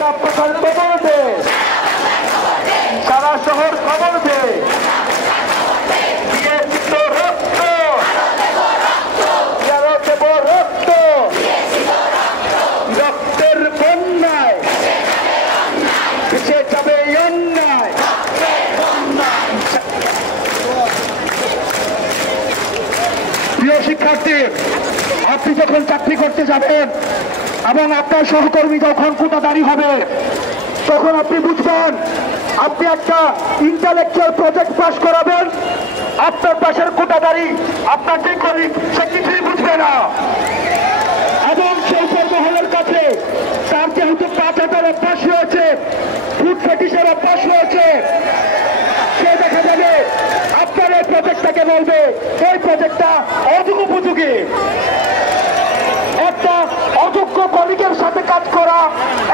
একটা প্রধান খবর দে, সারা শহর খবর দে, রক্তের বন্যায় পিছিয়ে যাবে অন্যায়। প্রিয় শিক্ষার্থী, আপনি যখন চাকরি করতে যাবেন এবং আপনার সহকর্মী যখন কোটাদারি হবে, তখন আপনি বুঝবেন আপনি একটা ইন্টালেকচুয়াল প্রজেক্ট পাস করাবেন, আপনার পাশের কোটাদারি আপনার যে কলিগ সে কিছুই বুঝবে না। এবং সেই মহলের কাছে তার যেহেতু 5,000 অভ্যাস হয়েছে, ফুড ফেটিসের অভ্যাস হয়েছে, সে দেখা যাবে আপনার এই প্রজেক্টটাকে বলবে এই প্রজেক্টটা অনুপযোগী। একটা অযোগ্য কলিগের সাথে কাজ করা